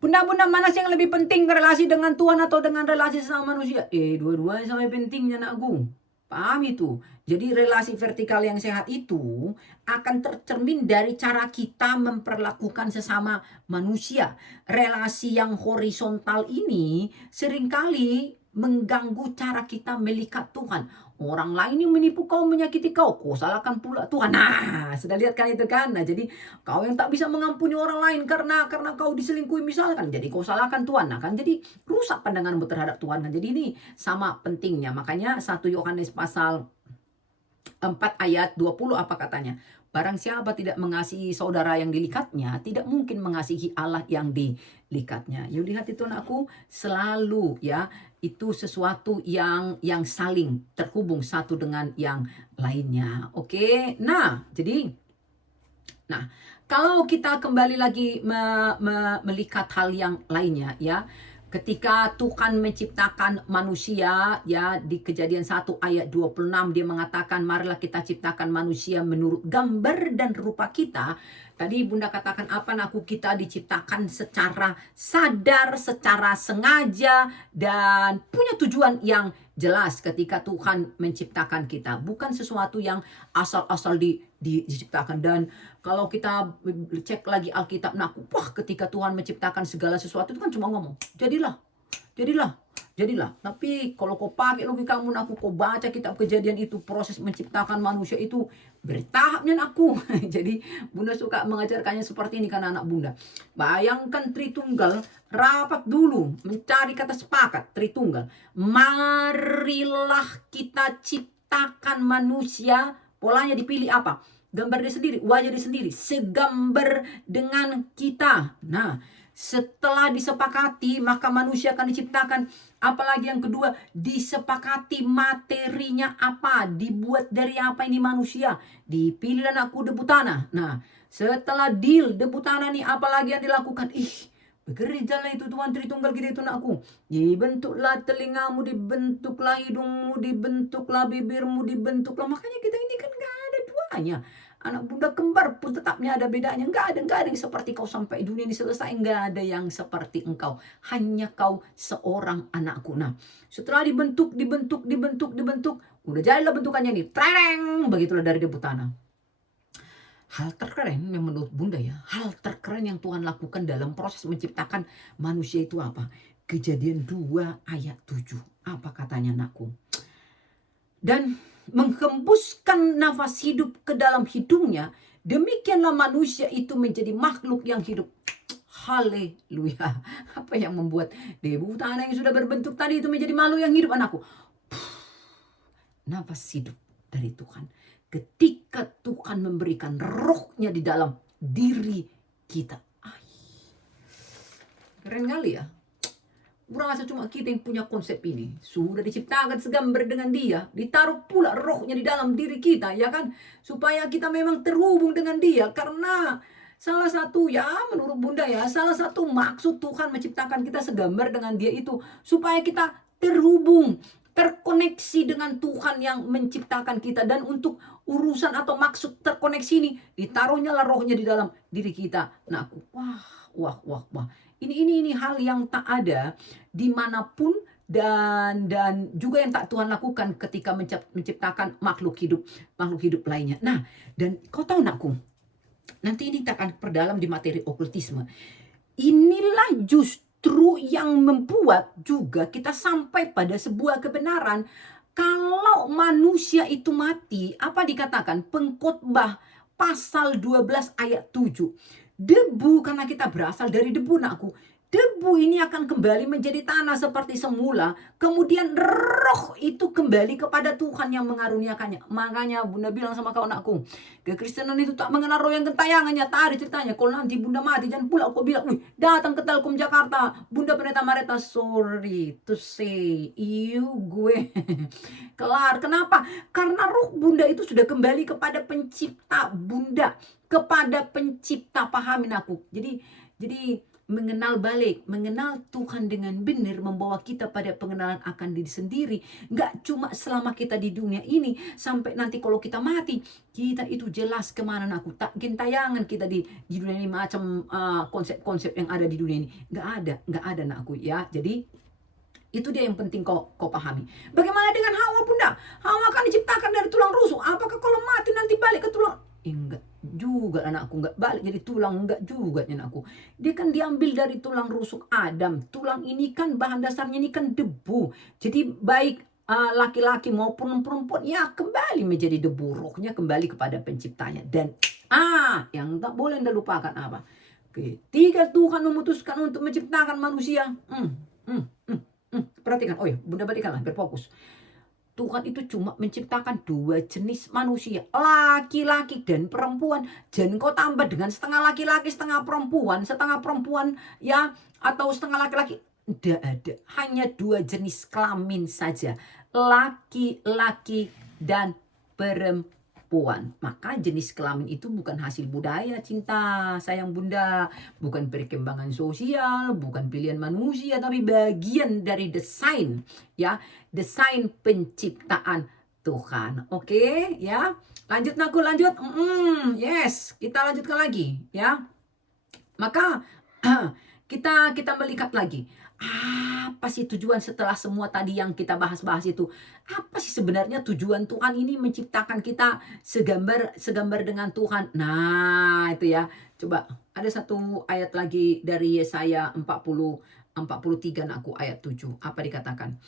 Bunda-bunda, mana sih yang lebih penting, relasi dengan Tuhan atau dengan relasi sesama manusia? Dua-duanya sama pentingnya nakku. Paham itu. Jadi relasi vertikal yang sehat itu akan tercermin dari cara kita memperlakukan sesama manusia. Relasi yang horizontal ini seringkali mengganggu cara kita melihat Tuhan. Orang lain yang menipu kau, menyakiti kau salahkan pula Tuhan. Nah, sudah lihat kan itu kan. Nah, jadi kau yang tak bisa mengampuni orang lain karena kau diselingkuhi misalkan, jadi kau salahkan Tuhan. Nah kan, jadi rusak pandanganmu terhadap Tuhan kan. Jadi ini sama pentingnya. Makanya 1 Yohanes pasal 4 ayat 20 apa katanya? Barang siapa tidak mengasihi saudara yang dilikatnya, tidak mungkin mengasihi Allah yang dilikatnya. You lihat itu anakku, selalu ya, itu sesuatu yang saling terhubung satu dengan yang lainnya. Oke. Nah, jadi kalau kita kembali lagi melihat hal yang lainnya ya, ketika Tuhan menciptakan manusia ya, di Kejadian 1 ayat 26 dia mengatakan marilah kita ciptakan manusia menurut gambar dan rupa kita. Tadi Bunda katakan apa nakku? Kita diciptakan secara sadar, secara sengaja, dan punya tujuan yang jelas ketika Tuhan menciptakan kita. Bukan sesuatu yang asal-asal diciptakan. Dan kalau kita cek lagi Alkitab nakku, wah ketika Tuhan menciptakan segala sesuatu itu kan cuma ngomong, jadilah. Jadilah, tapi kalau kau pakai logikamu aku, kau baca kitab Kejadian itu, proses menciptakan manusia itu bertahapnya aku. Jadi Bunda suka mengajarkannya seperti ini karena anak Bunda. Bayangkan Tritunggal rapat dulu mencari kata sepakat Tritunggal. Marilah kita ciptakan manusia, polanya dipilih apa? Gambar dia sendiri, wajah dia sendiri, segambar dengan kita. Nah, setelah disepakati, maka manusia akan diciptakan. Apalagi yang kedua, disepakati materinya apa, dibuat dari apa ini manusia. Dipilih anakku debu tanah. Nah, setelah deal debu tanah nih, apalagi yang dilakukan? Bekerjalah itu Tuhan Tritunggal kita itu anakku. Dibentuklah telingamu, dibentuklah hidungmu, dibentuklah bibirmu, dibentuklah. Makanya kita ini kan gak ada duanya. Anak Bunda kembar pun tetapnya ada bedanya. Enggak ada yang seperti kau sampai dunia ini selesai. Enggak ada yang seperti engkau. Hanya kau seorang anakku. Nah, setelah dibentuk. Udah jadilah bentukannya nih. Tereng! Begitulah dari debu tanah. Hal terkeren yang menurut Bunda ya. Hal terkeren yang Tuhan lakukan dalam proses menciptakan manusia itu apa? Kejadian 2 ayat 7. Apa katanya anakku? Dan menghembuskan nafas hidup ke dalam hidungnya, demikianlah manusia itu menjadi makhluk yang hidup. Haleluya. Apa yang membuat debu tanah yang sudah berbentuk tadi itu menjadi makhluk yang hidup anakku? Nafas hidup dari Tuhan. Ketika Tuhan memberikan rohnya di dalam diri kita. Keren kali ya. Merasa cuma kita yang punya konsep ini. Sudah diciptakan segambar dengan dia. Ditaruh pula rohnya di dalam diri kita, ya kan? Supaya kita memang terhubung dengan dia. Karena salah satu ya, menurut Bunda ya, salah satu maksud Tuhan menciptakan kita segambar dengan dia itu. Supaya kita terhubung, terkoneksi dengan Tuhan yang menciptakan kita. Dan untuk urusan atau maksud terkoneksi ini, ditaruhnya lah rohnya di dalam diri kita. Nah, wah. Ini hal yang tak ada dimanapun dan juga yang tak Tuhan lakukan ketika menciptakan makhluk hidup lainnya. Nah, dan kau tahu nakku, nanti ini tak akan perdalam di materi okultisme. Inilah justru yang membuat juga kita sampai pada sebuah kebenaran. Kalau manusia itu mati, apa dikatakan? Pengkhotbah pasal 12 ayat 7. Debu, karena kita berasal dari debu nakku. Debu ini akan kembali menjadi tanah seperti semula. Kemudian roh itu kembali kepada Tuhan yang mengaruniakannya. Makanya Bunda bilang sama kau anakku, kekristenan itu tak mengenal roh yang gentayangannya. Tak ada ceritanya. Kalau nanti Bunda mati, jangan pula kau bilang, datang ke Telkom Jakarta, Bunda Pendeta Mareta, sorry to say, gue kelar. Kenapa? Karena roh Bunda itu sudah kembali kepada pencipta Bunda, kepada pencipta. Pahamin aku. Jadi mengenal Tuhan dengan benar membawa kita pada pengenalan akan diri sendiri. Gak cuma selama kita di dunia ini, sampai nanti kalau kita mati, kita itu jelas kemana aku. Tak gentayangan kita di dunia ini macam konsep-konsep yang ada di dunia ini. Gak ada nakku ya. Jadi itu dia yang penting kau pahami. Bagaimana dengan Hawa Bunda? Hawa kan diciptakan dari tulang rusuk. Apakah kalau mati nanti balik ke tulang? Enggak juga anakku, enggak balik jadi tulang, enggak juga anakku. Dia kan diambil dari tulang rusuk Adam. Tulang ini kan bahan dasarnya ini kan debu. Jadi baik laki-laki maupun perempuan ya kembali menjadi debu. Rohnya kembali kepada penciptanya. Dan yang tak boleh Anda lupakan apa? Ketika Tuhan memutuskan untuk menciptakan manusia, perhatikan, Bunda balikanlah berfokus. Tuhan itu cuma menciptakan 2 jenis manusia, laki-laki dan perempuan. Jangan kau tambah dengan setengah laki-laki, setengah perempuan ya, atau setengah laki-laki. Tidak ada, hanya 2 jenis kelamin saja, laki-laki dan perempuan. Maka jenis kelamin itu bukan hasil budaya cinta sayang Bunda, bukan perkembangan sosial, bukan pilihan manusia, tapi bagian dari desain ya, desain penciptaan Tuhan. Oke ya, lanjut. Yes, kita lanjutkan lagi ya. Maka kita melihat lagi, apa sih tujuan setelah semua tadi yang kita bahas itu? Apa sih sebenarnya tujuan Tuhan ini menciptakan kita segambar dengan Tuhan? Nah, itu ya. Coba ada satu ayat lagi dari Yesaya 40 43 anakku ayat 7. Apa dikatakan?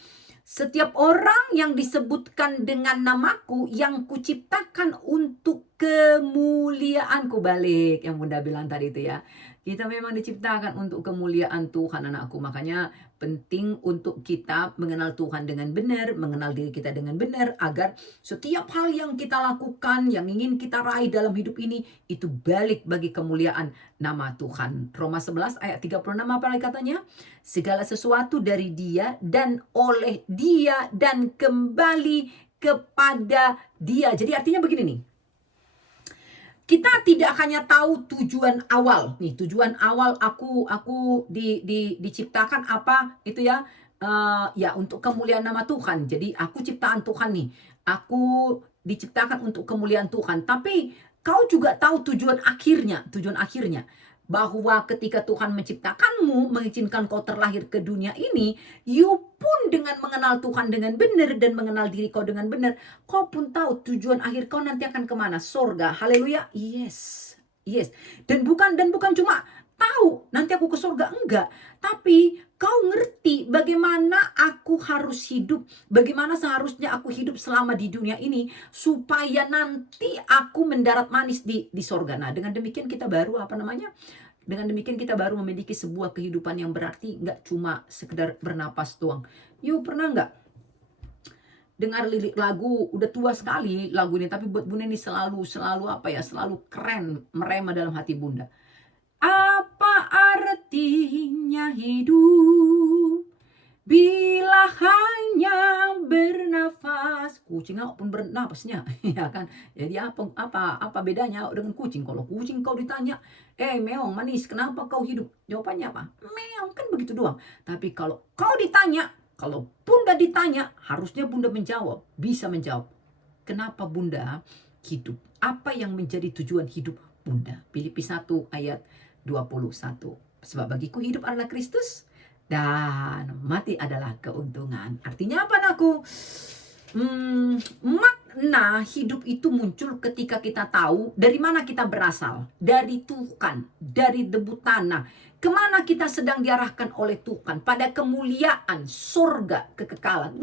Setiap orang yang disebutkan dengan namaku yang kuciptakan untuk kemuliaanku, balik yang Bunda bilang tadi itu ya. Kita memang diciptakan untuk kemuliaan Tuhan anakku. Makanya penting untuk kita mengenal Tuhan dengan benar, mengenal diri kita dengan benar, agar setiap hal yang kita lakukan, yang ingin kita raih dalam hidup ini, itu balik bagi kemuliaan nama Tuhan. Roma 11 ayat 36 apa katanya? Segala sesuatu dari Dia dan oleh Dia dan kembali kepada Dia. Jadi artinya begini nih. Kita tidak hanya tahu tujuan awal. Nih, tujuan awal aku diciptakan apa itu ya? Ya untuk kemuliaan nama Tuhan. Jadi aku ciptaan Tuhan nih. Aku diciptakan untuk kemuliaan Tuhan. Tapi kau juga tahu tujuan akhirnya. Tujuan akhirnya. Bahwa ketika Tuhan menciptakanmu, mengizinkan kau terlahir ke dunia ini, you pun dengan mengenal Tuhan dengan benar dan mengenal diri kau dengan benar, kau pun tahu tujuan akhir kau nanti akan kemana? Sorga. Haleluya. Yes. Yes. Dan bukan cuma tahu nanti aku ke surga, enggak. Tapi kau ngerti bagaimana aku harus hidup, bagaimana seharusnya aku hidup selama di dunia ini supaya nanti aku mendarat manis di surga. Nah, dengan demikian kita baru Dengan demikian kita baru memiliki sebuah kehidupan yang berarti, nggak cuma sekedar bernapas doang. You pernah nggak dengar lirik lagu, udah tua sekali lagu ini, tapi buat Bunda ini selalu keren, merema dalam hati Bunda. Apa artinya hidup bila hanya bernafas? Kucing pun bernafasnya, ya kan? Jadi apa bedanya dengan kucing? Kalau kucing kau ditanya, meong manis, kenapa kau hidup? Jawabannya apa? Meong, kan begitu doang. Tapi kalau kau ditanya, kalau Bunda ditanya, harusnya Bunda bisa menjawab. Kenapa Bunda hidup? Apa yang menjadi tujuan hidup Bunda? Filipi 1 ayat 21. Sebab bagiku hidup adalah Kristus dan mati adalah keuntungan. Artinya apa anakku? Makna hidup itu muncul ketika kita tahu dari mana kita berasal. Dari Tuhan, dari debu tanah. Kemana kita sedang diarahkan oleh Tuhan. Pada kemuliaan, surga, kekekalan.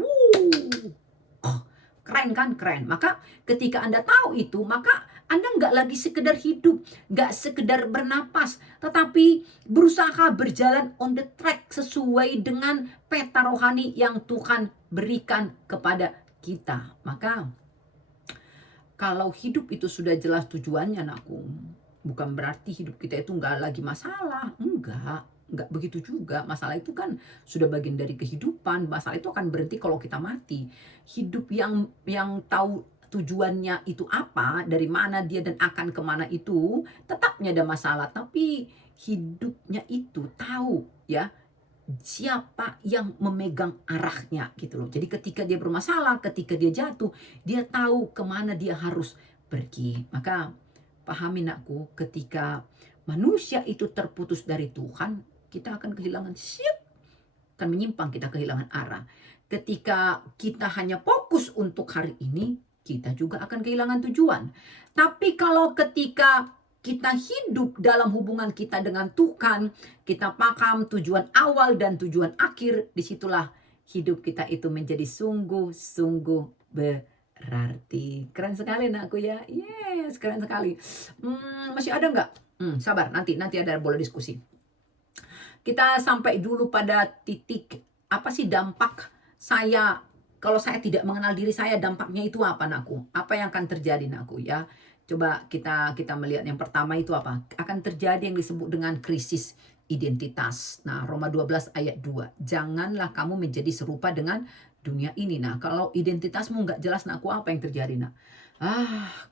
Keren kan? Keren. Maka ketika Anda tahu itu, maka Anda nggak lagi sekedar hidup, nggak sekedar bernapas, tetapi berusaha berjalan on the track sesuai dengan peta rohani yang Tuhan berikan kepada kita. Maka kalau hidup itu sudah jelas tujuannya, anakku, bukan berarti hidup kita itu nggak lagi masalah. Enggak begitu juga. Masalah itu kan sudah bagian dari kehidupan. Masalah itu akan berhenti kalau kita mati. Hidup yang tahu tujuannya itu apa, dari mana dia dan akan kemana itu, tetapnya ada masalah. Tapi hidupnya itu tahu ya siapa yang memegang arahnya gitu loh. Jadi ketika dia bermasalah, ketika dia jatuh, dia tahu kemana dia harus pergi. Maka pahami nakku, ketika manusia itu terputus dari Tuhan, kita akan kehilangan akan menyimpang, kita kehilangan arah. Ketika kita hanya fokus untuk hari ini, kita juga akan kehilangan tujuan. Tapi kalau ketika kita hidup dalam hubungan kita dengan Tuhan, kita paham tujuan awal dan tujuan akhir, disitulah hidup kita itu menjadi sungguh-sungguh berarti. Keren sekali anakku ya. Yes, keren sekali. Masih ada nggak? Sabar, nanti ada boleh diskusi. Kita sampai dulu pada titik apa sih dampak saya kalau saya tidak mengenal diri saya, dampaknya itu apa anakku? Apa yang akan terjadi anakku ya? Coba kita melihat yang pertama itu apa? Akan terjadi yang disebut dengan krisis identitas. Nah, Roma 12 ayat 2. Janganlah kamu menjadi serupa dengan dunia ini. Nah, kalau identitasmu nggak jelas anakku, apa yang terjadi nak?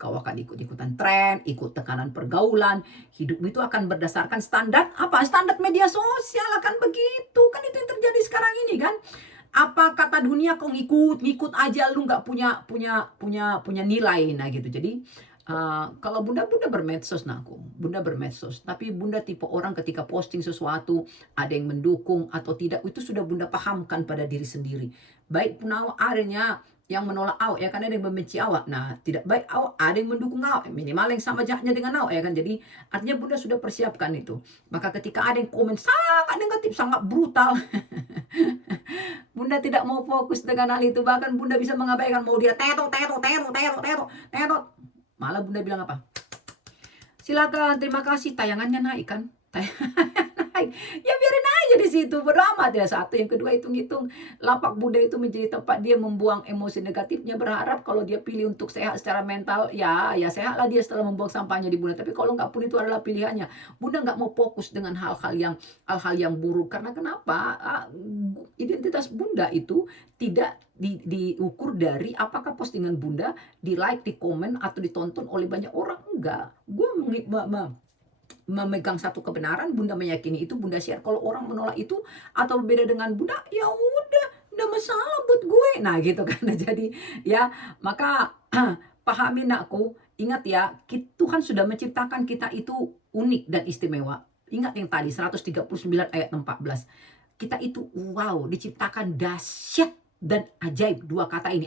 Kau akan ikut-ikutan tren, ikut tekanan pergaulan. Hidupmu itu akan berdasarkan standar apa? Standar media sosial akan begitu. Kan itu yang terjadi sekarang ini kan. Apa kata dunia kau ngikut aja, lu nggak punya nilai nah gitu. Jadi kalau Bunda bermedsos nakku. Bunda bermedsos, tapi Bunda tipe orang ketika posting sesuatu ada yang mendukung atau tidak, itu sudah Bunda pahamkan pada diri sendiri. Baik pun adanya yang menolak awak ya kan, ada yang membenci awak. Nah, tidak baik awak, ada yang mendukung awak, minimal yang sama jahatnya dengan awak ya kan. Jadi artinya Bunda sudah persiapkan itu. Maka ketika ada yang komen sangat negatif, sangat brutal, Bunda tidak mau fokus dengan hal itu. Bahkan Bunda bisa mengabaikan, mau dia tetot tetot tetot tetot tetot tetot. Malah Bunda bilang apa? Silakan, terima kasih, tayangannya naik kan. Ya biarin aja di situ, bodo amat ya. Satu, yang kedua, hitung-hitung lapak Bunda itu menjadi tempat dia membuang emosi negatifnya, berharap kalau dia pilih untuk sehat secara mental, ya sehatlah dia setelah membuang sampahnya di Bunda. Tapi kalau nggak pun itu adalah pilihannya, Bunda nggak mau fokus dengan hal-hal yang buruk. Karena kenapa? Identitas Bunda itu tidak diukur dari apakah postingan Bunda di like, di komen, atau ditonton oleh banyak orang. Enggak, gue memegang satu kebenaran, Bunda meyakini itu, Bunda share. Kalau orang menolak itu atau berbeda dengan Bunda, ya udah, enggak masalah buat gue. Nah, gitu kan. Jadi ya, maka pahami nakku, ingat ya, Tuhan sudah menciptakan kita itu unik dan istimewa. Ingat yang tadi 139 ayat 14. Kita itu wow, diciptakan dahsyat dan ajaib. Dua kata ini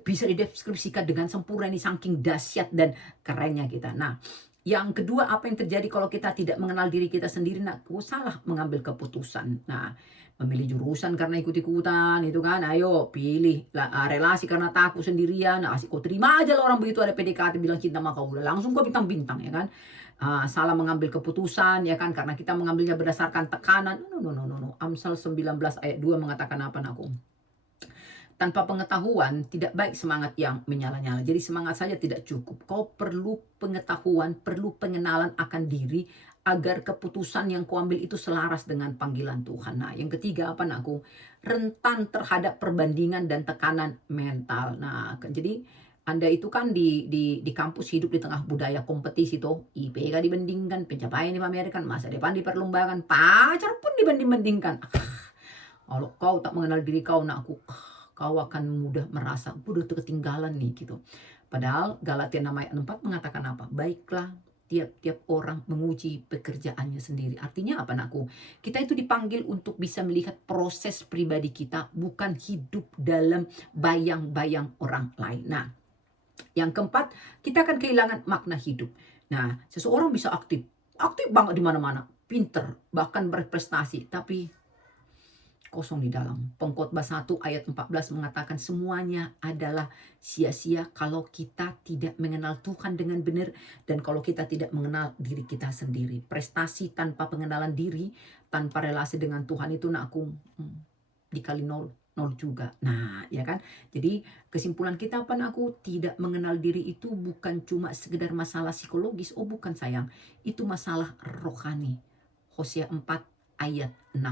bisa dideskripsikan dengan sempurna, ini saking dahsyat dan kerennya kita. Nah, yang kedua, apa yang terjadi kalau kita tidak mengenal diri kita sendiri? Nah, salah mengambil keputusan. Nah, memilih jurusan karena ikut-ikutan itu kan. Ayo pilih relasi karena takut sendirian. Nah, kau terima aja lah orang begitu ada PDKT bilang cinta sama kau, udah langsung kau bintang-bintang ya kan. Salah mengambil keputusan ya kan, karena kita mengambilnya berdasarkan tekanan. No. Amsal 19 ayat 2 mengatakan apa nakku? Tanpa pengetahuan tidak baik semangat yang menyala-nyala. Jadi semangat saja tidak cukup. Kau perlu pengetahuan, perlu pengenalan akan diri agar keputusan yang kau ambil itu selaras dengan panggilan Tuhan. Nah, yang ketiga apa nakku? Rentan terhadap perbandingan dan tekanan mental. Nah, jadi Anda itu kan di kampus hidup di tengah budaya kompetisi tuh. IPK dibandingkan, pencapaian dipamerkan, masa depan diperlombakan, pacar pun dibanding-bandingkan. Kalau kau tak mengenal diri kau nakku, kau akan mudah merasa udah ketinggalan nih gitu. Padahal Galatia 6 ayat 4 mengatakan apa? Baiklah, tiap-tiap orang menguji pekerjaannya sendiri. Artinya apa nakku? Kita itu dipanggil untuk bisa melihat proses pribadi kita, bukan hidup dalam bayang-bayang orang lain. Nah, yang keempat, kita akan kehilangan makna hidup. Nah, seseorang bisa aktif banget di mana-mana, pinter, bahkan berprestasi, tapi kosong di dalam. Pengkhotbah 1 ayat 14 mengatakan semuanya adalah sia-sia kalau kita tidak mengenal Tuhan dengan benar, dan kalau kita tidak mengenal diri kita sendiri. Prestasi tanpa pengenalan diri, tanpa relasi dengan Tuhan itu nakku dikali nol juga. Nah, ya kan? Jadi kesimpulan kita apa nakku? Tidak mengenal diri itu bukan cuma sekedar masalah psikologis. Oh bukan sayang, itu masalah rohani. Hosea 4 ayat 6.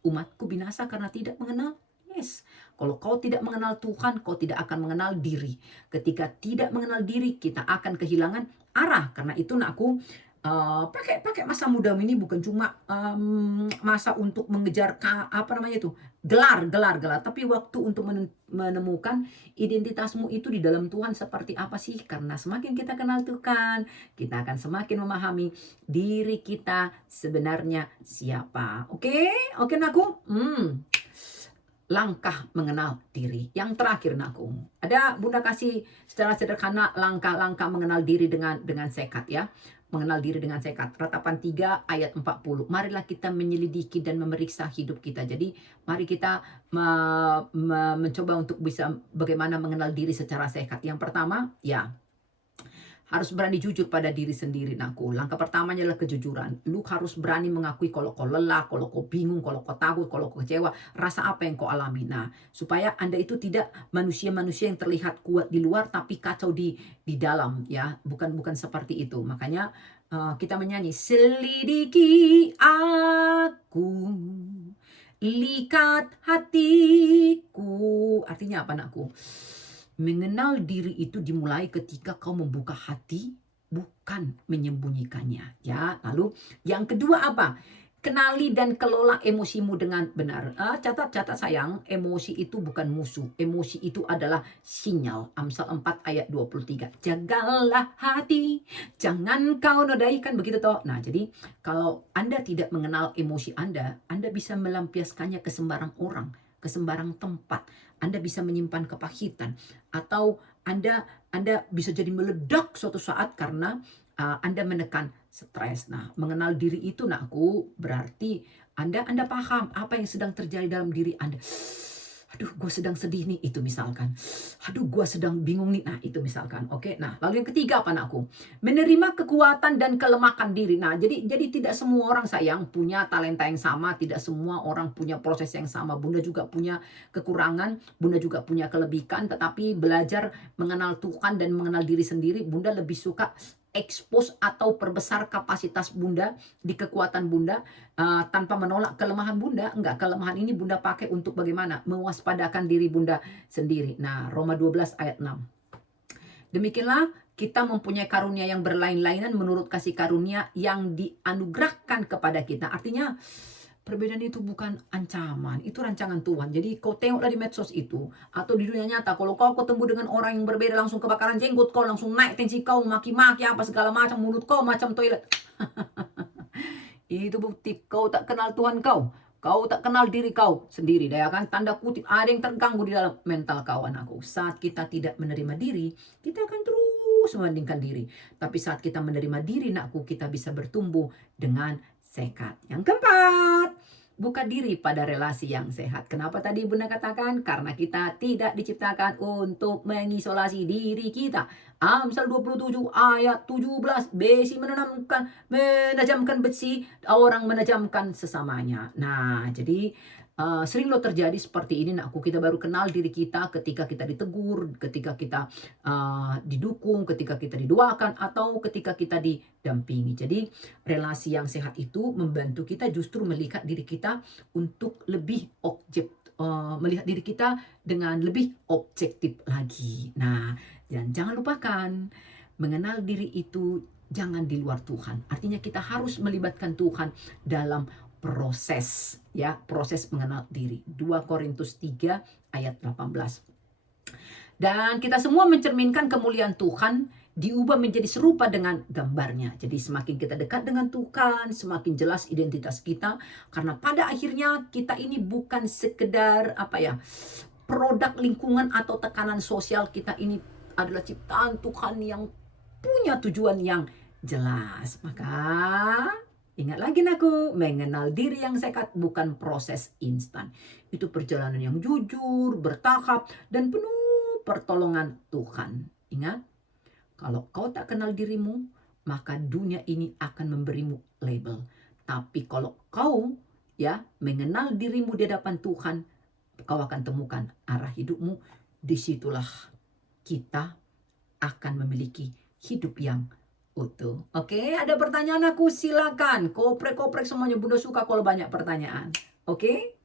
Umatku binasa karena tidak mengenal. Yes, kalau kau tidak mengenal Tuhan, kau tidak akan mengenal diri. Ketika tidak mengenal diri, kita akan kehilangan arah. Karena itu nakku, pakai masa muda ini bukan cuma masa untuk mengejar gelar, tapi waktu untuk menemukan identitasmu itu di dalam Tuhan seperti apa sih. Karena semakin kita kenal Tuhan, kita akan semakin memahami diri kita sebenarnya siapa. Oke nakku. Langkah mengenal diri. Yang terakhir nakku, ada Bunda kasih secara sederhana langkah-langkah mengenal diri dengan sekat ya. Mengenal diri dengan sekat. Ratapan 3 ayat 40. Marilah kita menyelidiki dan memeriksa hidup kita. Jadi mari kita mencoba untuk bisa bagaimana mengenal diri secara sekat. Yang pertama ya, harus berani jujur pada diri sendiri nakku. Langkah pertamanya adalah kejujuran. Lu harus berani mengakui kalau kau lelah, kalau kau bingung, kalau kau takut, kalau kau kecewa, rasa apa yang kau alami. Nah, supaya Anda itu tidak manusia-manusia yang terlihat kuat di luar tapi kacau di dalam ya. Bukan seperti itu. Makanya kita menyanyi, selidiki aku, lihat hatiku. Artinya apa nakku? Mengenal diri itu dimulai ketika kau membuka hati, bukan menyembunyikannya. Ya, lalu yang kedua apa? Kenali dan kelola emosimu dengan benar. Catat sayang, emosi itu bukan musuh. Emosi itu adalah sinyal. Amsal 4 ayat 23. Jagalah hati, jangan kau nodaikan, begitu toh. Nah, jadi kalau Anda tidak mengenal emosi Anda bisa melampiaskannya ke sembarang orang. ke sembarang tempat. Anda bisa menyimpan kepahitan, atau Anda bisa jadi meledak suatu saat karena Anda menekan stres. Nah, mengenal diri itu nakku berarti Anda paham apa yang sedang terjadi dalam diri Anda. Aduh, gue sedang sedih nih, itu misalkan. Aduh, gue sedang bingung nih, nah itu misalkan. Oke, nah lalu yang ketiga apa anakku? Menerima kekuatan dan kelemahan diri. Nah, jadi tidak semua orang sayang punya talenta yang sama, tidak semua orang punya proses yang sama. Bunda juga punya kekurangan, Bunda juga punya kelebihan, tetapi belajar mengenal Tuhan dan mengenal diri sendiri, Bunda lebih suka expose atau perbesar kapasitas Bunda di kekuatan Bunda, tanpa menolak kelemahan Bunda. Enggak, kelemahan ini Bunda pakai untuk bagaimana? Mewaspadakan diri Bunda sendiri. Nah, Roma 12 ayat 6. Demikianlah kita mempunyai karunia yang berlain-lainan menurut kasih karunia yang dianugerahkan kepada kita. Artinya perbedaan itu bukan ancaman, itu rancangan Tuhan. Jadi kau tengoklah di medsos itu, atau di dunia nyata, kalau kau ketemu dengan orang yang berbeda, langsung kebakaran jenggot kau, langsung naik tensi kau, maki-maki apa segala macam, mulut kau macam toilet. Itu bukti kau tak kenal Tuhan kau. Kau tak kenal diri kau sendiri. Ya kan? Tanda kutip ada yang terganggu di dalam mental kau, anakku. Saat kita tidak menerima diri, kita akan terus membandingkan diri. Tapi saat kita menerima diri, nakku, kita bisa bertumbuh dengan sehat. Yang keempat, buka diri pada relasi yang sehat. Kenapa tadi Bunda katakan? Karena kita tidak diciptakan untuk mengisolasi diri kita. Amsal 27 ayat 17. Besi menajamkan besi, orang menajamkan sesamanya. Nah, jadi sering lo terjadi seperti ini, nakku. Kita baru kenal diri kita ketika kita ditegur, ketika kita didukung, ketika kita didoakan, atau ketika kita didampingi. Jadi relasi yang sehat itu membantu kita justru melihat diri kita untuk lebih melihat diri kita dengan lebih objektif lagi. Nah, dan jangan lupakan, mengenal diri itu jangan di luar Tuhan. Artinya kita harus melibatkan Tuhan dalam proses, ya, proses mengenal diri. 2 Korintus 3 ayat 18. Dan kita semua mencerminkan kemuliaan Tuhan, diubah menjadi serupa dengan gambarnya. Jadi semakin kita dekat dengan Tuhan, semakin jelas identitas kita. Karena pada akhirnya kita ini bukan sekedar produk lingkungan atau tekanan sosial. Kita ini adalah ciptaan Tuhan yang punya tujuan yang jelas. Maka ingat lagi nakku, mengenal diri yang sehat bukan proses instan. Itu perjalanan yang jujur, bertahap, dan penuh pertolongan Tuhan. Ingat, kalau kau tak kenal dirimu, maka dunia ini akan memberimu label. Tapi kalau kau mengenal dirimu di hadapan Tuhan, kau akan temukan arah hidupmu. Disitulah kita akan memiliki hidup yang utuh. Oke, ada pertanyaan aku? Silakan. Koprek-koprek semuanya. Bunda suka kalau banyak pertanyaan. Oke?